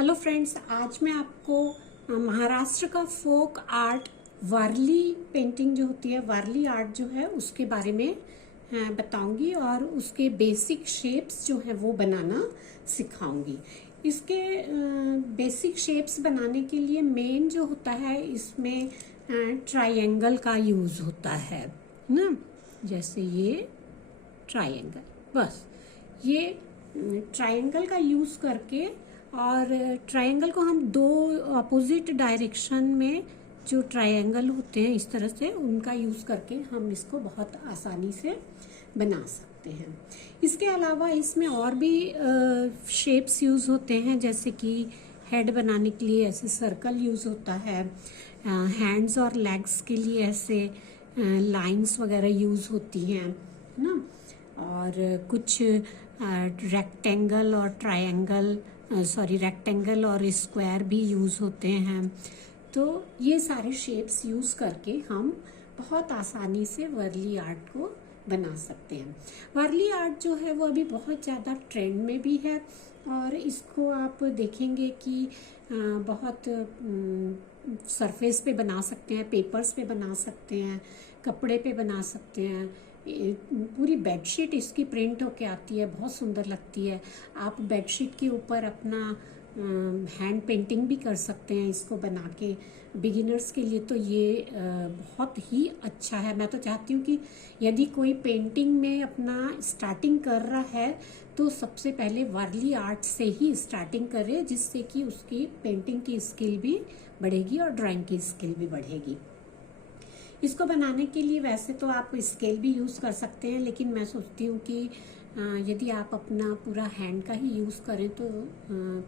Hello friends, आज मैं आपको महाराष्ट्र का फोक आर्ट वारली पेंटिंग जो होती है, वारली आर्ट जो है उसके बारे में बताऊंगी और उसके बेसिक शेप्स जो है वो बनाना सिखाऊंगी। इसके बेसिक शेप्स बनाने के लिए मेन जो होता है इसमें ट्रायंगल का यूज़ होता है ना। जैसे ये ट्रायंगल, बस ये ट्रायंगल का यूज़ करके, और ट्रायंगल को हम दो अपोजिट डायरेक्शन में जो ट्रायंगल होते हैं इस तरह से उनका यूज़ करके हम इसको बहुत आसानी से बना सकते हैं। इसके अलावा इसमें और भी शेप्स यूज़ होते हैं, जैसे कि हेड बनाने के लिए ऐसे सर्कल यूज़ होता है, हैंड्स और लेग्स के लिए ऐसे लाइंस वगैरह यूज़ होती हैं ना, और कुछ रेक्टेंगल और ट्रायंगल रेक्टेंगल और स्क्वायर भी यूज़ होते हैं। तो ये सारे शेप्स यूज़ करके हम बहुत आसानी से वर्ली आर्ट को बना सकते हैं। वर्ली आर्ट जो है वो अभी बहुत ज़्यादा ट्रेंड में भी है, और इसको आप देखेंगे कि बहुत सरफेस पे बना सकते हैं, पेपर्स पे बना सकते हैं, कपड़े पे बना सकते हैं। पूरी बेडशीट इसकी प्रिंट होके आती है, बहुत सुंदर लगती है। आप बेडशीट के ऊपर अपना हैंड पेंटिंग भी कर सकते हैं इसको बना के। बिगिनर्स के लिए तो ये बहुत ही अच्छा है। मैं तो चाहती हूँ कि यदि कोई पेंटिंग में अपना स्टार्टिंग कर रहा है तो सबसे पहले वर्ली आर्ट से ही स्टार्टिंग करे, जिससे कि उसकी पेंटिंग की स्किल भी बढ़ेगी और ड्राइंग की स्किल भी बढ़ेगी। इसको बनाने के लिए वैसे तो आप स्केल भी यूज़ कर सकते हैं, लेकिन मैं सोचती हूँ कि यदि आप अपना पूरा हैंड का ही यूज़ करें तो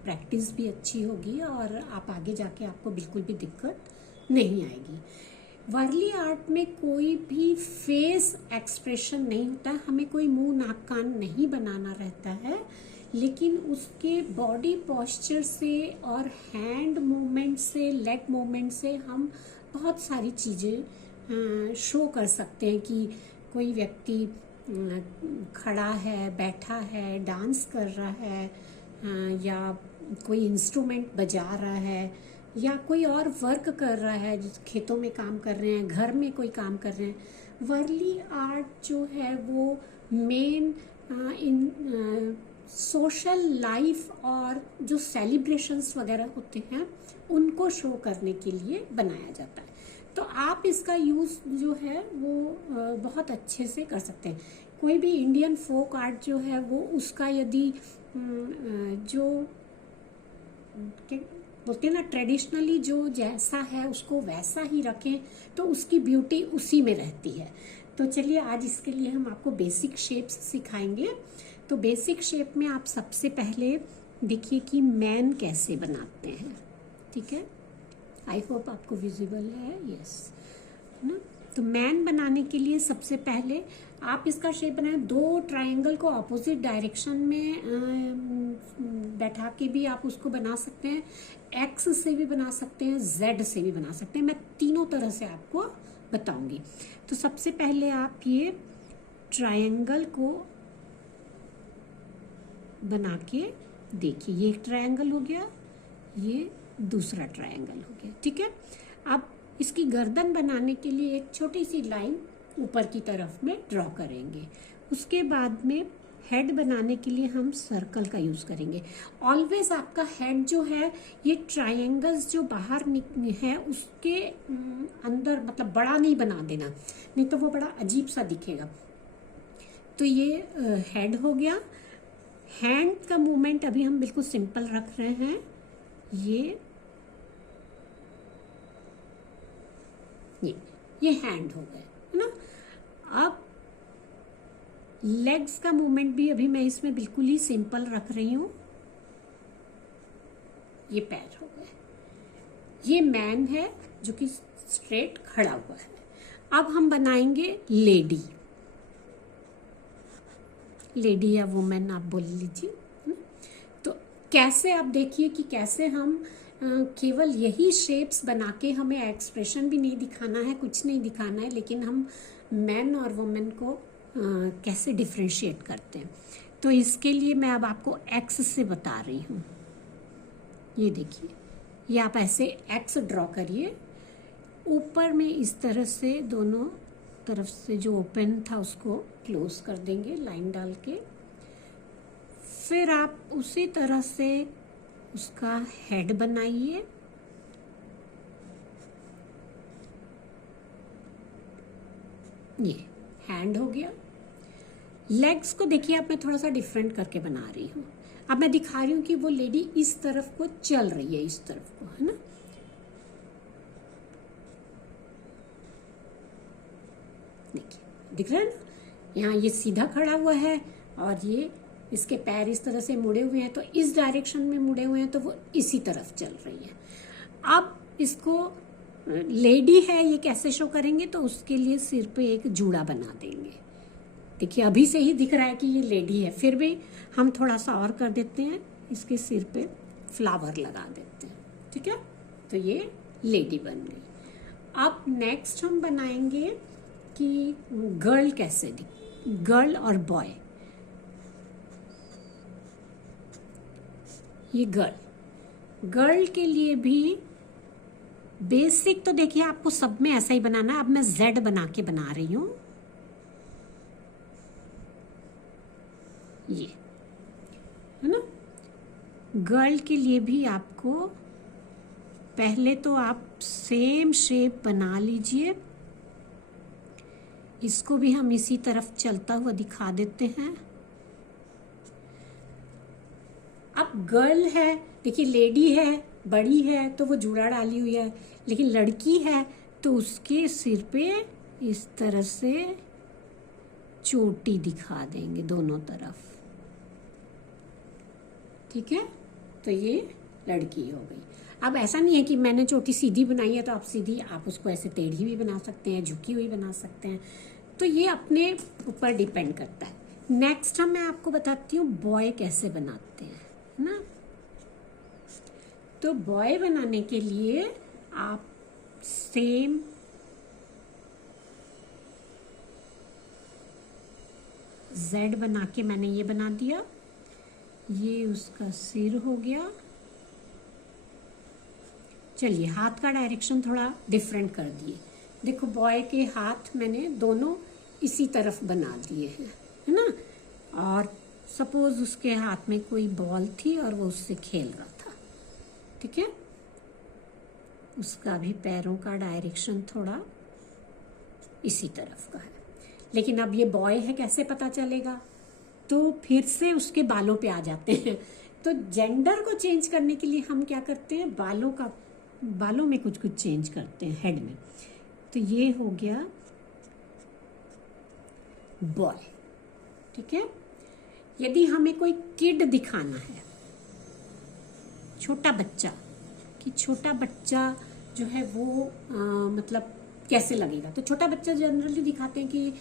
प्रैक्टिस भी अच्छी होगी और आप आगे जाके आपको बिल्कुल भी दिक्कत नहीं आएगी। वर्ली आर्ट में कोई भी फेस एक्सप्रेशन नहीं होता, हमें कोई मुंह नाक कान नहीं बनाना रहता है, लेकिन उसके बॉडी पोस्चर से और हैंड मूवमेंट से, लेग मूवमेंट से हम बहुत सारी चीज़ें शो कर सकते हैं कि कोई व्यक्ति खड़ा है, बैठा है, डांस कर रहा है, या कोई इंस्ट्रूमेंट बजा रहा है, या कोई और वर्क कर रहा है, खेतों में काम कर रहे हैं, घर में कोई काम कर रहे हैं। वर्ली आर्ट जो है वो मेन इन सोशल लाइफ और जो सेलिब्रेशंस वगैरह होते हैं उनको शो करने के लिए बनाया जाता है। तो आप इसका यूज़ जो है वो बहुत अच्छे से कर सकते हैं। कोई भी इंडियन फोक आर्ट जो है वो उसका यदि जो बोलते हैं ना, ट्रेडिशनली जो जैसा है उसको वैसा ही रखें तो उसकी ब्यूटी उसी में रहती है। तो चलिए आज इसके लिए हम आपको बेसिक शेप्स सिखाएंगे। तो बेसिक शेप में आप सबसे पहले देखिए कि मैन कैसे बनाते हैं, ठीक है। आई होप आपको विजिबल है, यस ना। तो मैन बनाने के लिए सबसे पहले आप इसका शेप बनाएं। दो ट्रायंगल को अपोजिट डायरेक्शन में बैठा के भी आप उसको बना सकते हैं, एक्स से भी बना सकते हैं, जेड से भी बना सकते हैं। मैं तीनों तरह से आपको बताऊंगी। तो सबसे पहले आप ये ट्रायंगल को बना के देखिए, ये एक ट्रायंगल हो गया, ये दूसरा ट्रायंगल हो गया, ठीक है। अब इसकी गर्दन बनाने के लिए एक छोटी सी लाइन ऊपर की तरफ में ड्रॉ करेंगे। उसके बाद में हेड बनाने के लिए हम सर्कल का यूज़ करेंगे। ऑलवेज आपका हेड जो है ये ट्रायंगल्स जो बाहर है उसके अंदर, मतलब बड़ा नहीं बना देना, नहीं तो वो बड़ा अजीब सा दिखेगा। तो ये हेड हो गया। हैंड का मूवमेंट अभी हम बिल्कुल सिंपल रख रहे हैं। ये हैंड हो गए, है ना। अब लेग्स का मूवमेंट भी अभी मैं इसमें बिल्कुल ही सिंपल रख रही हूं। ये पैर हो गए। ये मैन है जो कि स्ट्रेट खड़ा हुआ है। अब हम बनाएंगे लेडी या वुमेन, आप बोल लीजिए। तो कैसे, आप देखिए कि कैसे हम केवल यही शेप्स बना के, हमें एक्सप्रेशन भी नहीं दिखाना है, कुछ नहीं दिखाना है, लेकिन हम मैन और वुमेन को कैसे डिफ्रेंशिएट करते हैं। तो इसके लिए मैं अब आपको एक्स से बता रही हूँ। ये देखिए, ये आप ऐसे एक्स ड्रॉ करिए, ऊपर में इस तरह से दोनों तरफ से जो ओपन था उसको क्लोज कर देंगे लाइन डाल के। फिर आप उसी तरह से उसका हेड बनाइए, ये हैंड हो गया। लेग्स को देखिए, अब मैं थोड़ा सा डिफरेंट करके बना रही हूँ। अब मैं दिखा रही हूँ कि वो लेडी इस तरफ को चल रही है, इस तरफ को, है ना। देखिए, दिख रहा है ना, यहाँ ये सीधा खड़ा हुआ है और ये इसके पैर इस तरह से मुड़े हुए हैं, तो इस डायरेक्शन में मुड़े हुए हैं, तो वो इसी तरफ चल रही है। अब इसको लेडी है ये कैसे शो करेंगे, तो उसके लिए सिर पे एक जूड़ा बना देंगे। देखिए, अभी से ही दिख रहा है कि ये लेडी है, फिर भी हम थोड़ा सा और कर देते हैं, इसके सिर पे फ्लावर लगा देते हैं। ठीक है, तो ये लेडी बन गई। अब नेक्स्ट हम बनाएंगे कि गर्ल कैसे दिख, गर्ल और बॉय। ये गर्ल के लिए भी बेसिक तो देखिए आपको सब में ऐसा ही बनाना है। अब मैं जेड बना के बना रही हूं, ये है ना। गर्ल के लिए भी आपको पहले तो आप सेम शेप बना लीजिए, इसको भी हम इसी तरफ चलता हुआ दिखा देते हैं। अब गर्ल है, देखिए लेडी है, बड़ी है तो वो जूड़ा डाली हुई है, लेकिन लड़की है तो उसके सिर पे इस तरह से चोटी दिखा देंगे दोनों तरफ। ठीक है, तो ये लड़की हो गई। अब ऐसा नहीं है कि मैंने चोटी सीधी बनाई है तो आप सीधी, आप उसको ऐसे टेढ़ी भी बना सकते हैं, झुकी हुई बना सकते हैं, तो ये अपने ऊपर डिपेंड करता है। नेक्स्ट हम मैं आपको बताती हूँ बॉय कैसे बनाते हैं, है ना। तो बॉय बनाने के लिए आप सेम जेड बना के मैंने ये बना दिया, ये उसका सिर हो गया। चलिए, हाथ का डायरेक्शन थोड़ा डिफरेंट कर दिए। देखो, बॉय के हाथ मैंने दोनों इसी तरफ बना दिए हैं, है ना। और सपोज उसके हाथ में कोई बॉल थी और वो उससे खेल रहा था। ठीक है, उसका भी पैरों का डायरेक्शन थोड़ा इसी तरफ का है। लेकिन अब ये बॉय है, कैसे पता चलेगा, तो फिर से उसके बालों पे आ जाते हैं। तो जेंडर को चेंज करने के लिए हम क्या करते हैं, बालों में कुछ कुछ चेंज करते हैं, हेड में। तो ये हो गया बॉय। ठीक है, यदि हमें कोई किड दिखाना है, छोटा बच्चा, कि छोटा बच्चा जो है वो मतलब कैसे लगेगा, तो छोटा बच्चा जनरली दिखाते हैं कि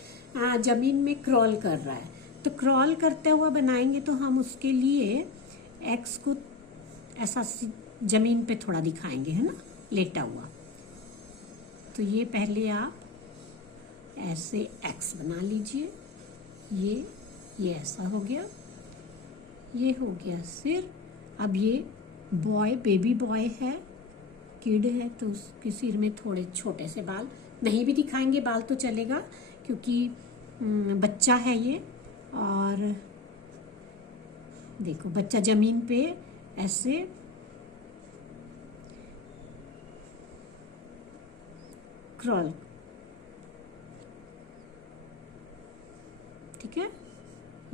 जमीन में क्रॉल कर रहा है। तो क्रॉल करते हुआ बनाएंगे तो हम उसके लिए एक्स को ऐसा जमीन पे थोड़ा दिखाएंगे, है ना, लेटा हुआ। तो ये पहले आप ऐसे एक्स बना लीजिए, ये ऐसा हो गया, ये हो गया सिर। अब ये बॉय, बेबी बॉय है, किड है, तो उसके सिर में थोड़े छोटे से बाल, नहीं भी दिखाएंगे बाल तो चलेगा, क्योंकि बच्चा है ये। और देखो, बच्चा जमीन पे ऐसे क्रॉल, ठीक है,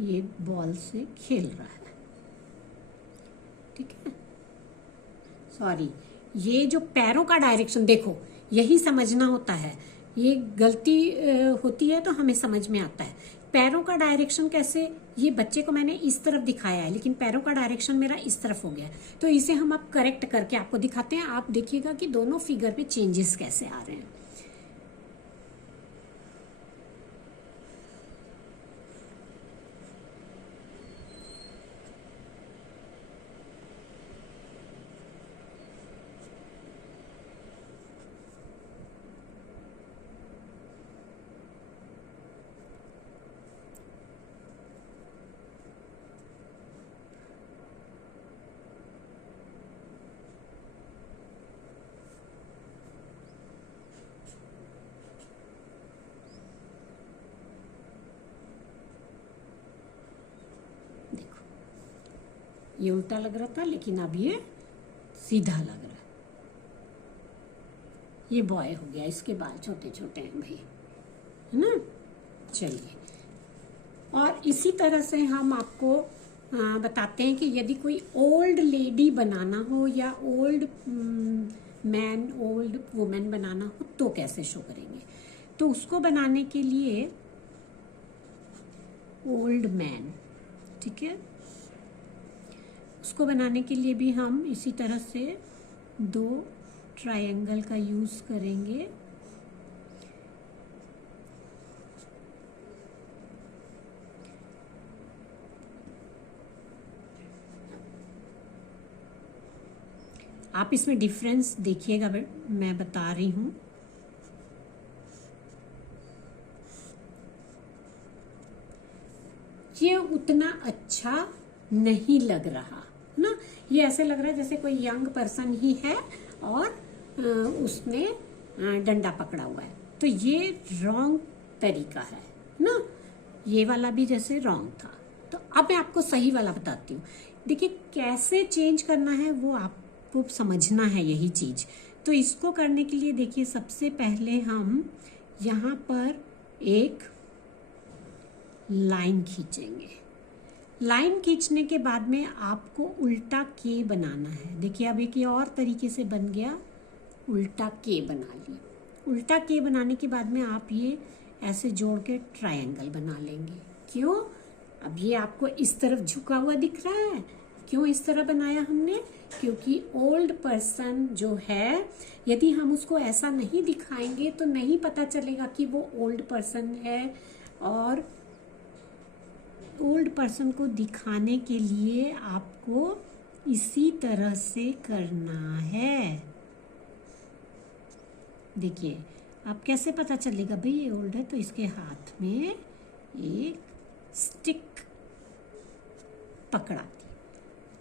ये बॉल से खेल रहा है। ठीक है, सॉरी, ये जो पैरों का डायरेक्शन देखो, यही समझना होता है। ये गलती होती है तो हमें समझ में आता है। पैरों का डायरेक्शन कैसे, ये बच्चे को मैंने इस तरफ दिखाया है, लेकिन पैरों का डायरेक्शन मेरा इस तरफ हो गया है, तो इसे हम अब करेक्ट करके आपको दिखाते हैं। आप देखिएगा कि दोनों फिगर पे चेंजेस कैसे आ रहे हैं। ये उल्टा लग रहा था लेकिन अब ये सीधा लग रहा है। ये बॉय हो गया, इसके बाल छोटे छोटे हैं भाई, है ना। चलिए, और इसी तरह से हम आपको बताते हैं कि यदि कोई ओल्ड लेडी बनाना हो या ओल्ड मैन, ओल्ड वुमेन बनाना हो तो कैसे शो करेंगे। तो उसको बनाने के लिए ओल्ड मैन, ठीक है, उसको बनाने के लिए भी हम इसी तरह से 2 ट्रायंगल का यूज करेंगे। आप इसमें डिफरेंस देखिएगा, मैं बता रही हूं। ये उतना अच्छा नहीं लग रहा ना, ये ऐसे लग रहा है जैसे कोई यंग पर्सन ही है और उसने डंडा पकड़ा हुआ है। तो ये रॉन्ग तरीका है ना, ये वाला भी जैसे रॉन्ग था। तो अब मैं आपको सही वाला बताती हूँ। देखिए कैसे चेंज करना है वो आपको समझना है, यही चीज। तो इसको करने के लिए देखिए, सबसे पहले हम यहाँ पर एक लाइन खींचेंगे। लाइन खींचने के बाद में आपको उल्टा के बनाना है। देखिए अब एक ये और तरीके से बन गया, उल्टा के बना लिया। उल्टा के बनाने के बाद में आप ये ऐसे जोड़ के ट्रायंगल बना लेंगे। क्यों? अब ये आपको इस तरफ झुका हुआ दिख रहा है, क्यों इस तरह बनाया हमने? क्योंकि ओल्ड पर्सन जो है, यदि हम उसको ऐसा नहीं दिखाएंगे तो नहीं पता चलेगा कि वो ओल्ड पर्सन है। और ओल्ड पर्सन को दिखाने के लिए आपको इसी तरह से करना है। देखिए आप कैसे पता चलेगा भाई ये ओल्ड है, तो इसके हाथ में एक स्टिक पकड़ा दी।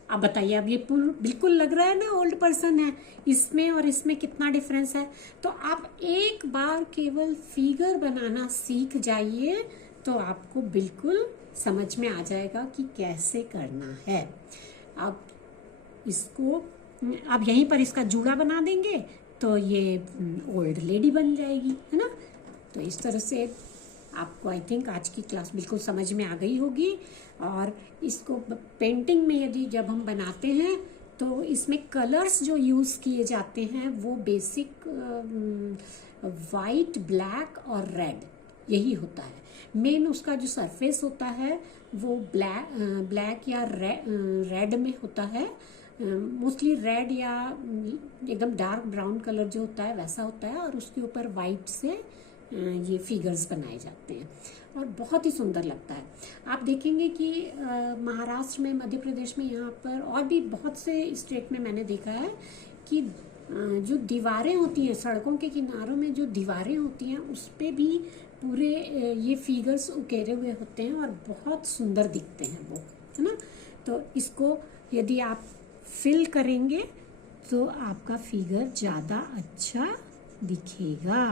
अब बताइए, अब ये बिल्कुल लग रहा है ना ओल्ड पर्सन है। इसमें और इसमें कितना डिफरेंस है। तो आप एक बार केवल फिगर बनाना सीख जाइए तो आपको बिल्कुल समझ में आ जाएगा कि कैसे करना है। अब इसको अब यहीं पर इसका जूड़ा बना देंगे तो ये ओल्ड लेडी बन जाएगी, है ना। तो इस तरह से आपको आई थिंक आज की क्लास बिल्कुल समझ में आ गई होगी। और इसको पेंटिंग में यदि जब हम बनाते हैं तो इसमें कलर्स जो यूज़ किए जाते हैं वो बेसिक वाइट, ब्लैक और रेड यही होता है। मेन उसका जो सरफेस होता है वो ब्लैक या रेड में होता है। मोस्टली रेड या एकदम डार्क ब्राउन कलर जो होता है वैसा होता है, और उसके ऊपर वाइट से ये फिगर्स बनाए जाते हैं और बहुत ही सुंदर लगता है। आप देखेंगे कि महाराष्ट्र में, मध्य प्रदेश में, यहाँ पर और भी बहुत से स्टेट में मैंने देखा है कि जो दीवारें होती हैं, सड़कों के किनारों में जो दीवारें होती हैं उस पे भी पूरे ये फिगर्स उकेरे हुए होते हैं और बहुत सुंदर दिखते हैं वो, है ना। तो इसको यदि आप फिल करेंगे तो आपका फिगर ज़्यादा अच्छा दिखेगा।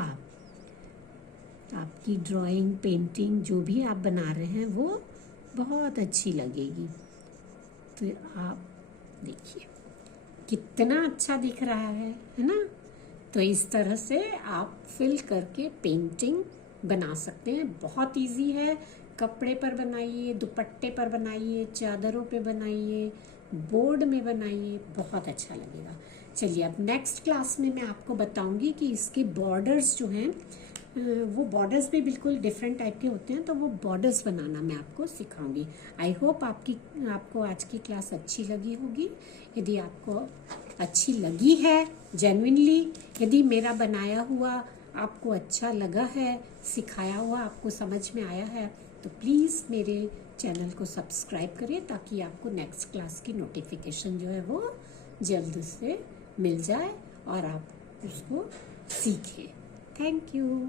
आपकी ड्राइंग, पेंटिंग जो भी आप बना रहे हैं वो बहुत अच्छी लगेगी। तो आप देखिए कितना अच्छा दिख रहा है ना। तो इस तरह से आप फिल करके पेंटिंग बना सकते हैं। बहुत इजी है। कपड़े पर बनाइए, दुपट्टे पर बनाइए, चादरों पे बनाइए, बोर्ड में बनाइए, बहुत अच्छा लगेगा। चलिए अब नेक्स्ट क्लास में मैं आपको बताऊंगी कि इसके बॉर्डर्स जो हैं वो बॉर्डर्स भी बिल्कुल डिफरेंट टाइप के होते हैं, तो वो बॉर्डर्स बनाना मैं आपको सिखाऊंगी। आई होप आपको आज की क्लास अच्छी लगी होगी। यदि आपको अच्छी लगी है जेन्युइनली, यदि मेरा बनाया हुआ आपको अच्छा लगा है, सिखाया हुआ आपको समझ में आया है, तो प्लीज़ मेरे चैनल को सब्सक्राइब करें ताकि आपको नेक्स्ट क्लास की नोटिफिकेशन जो है वो जल्द से मिल जाए और आप उसको सीखें। Thank you.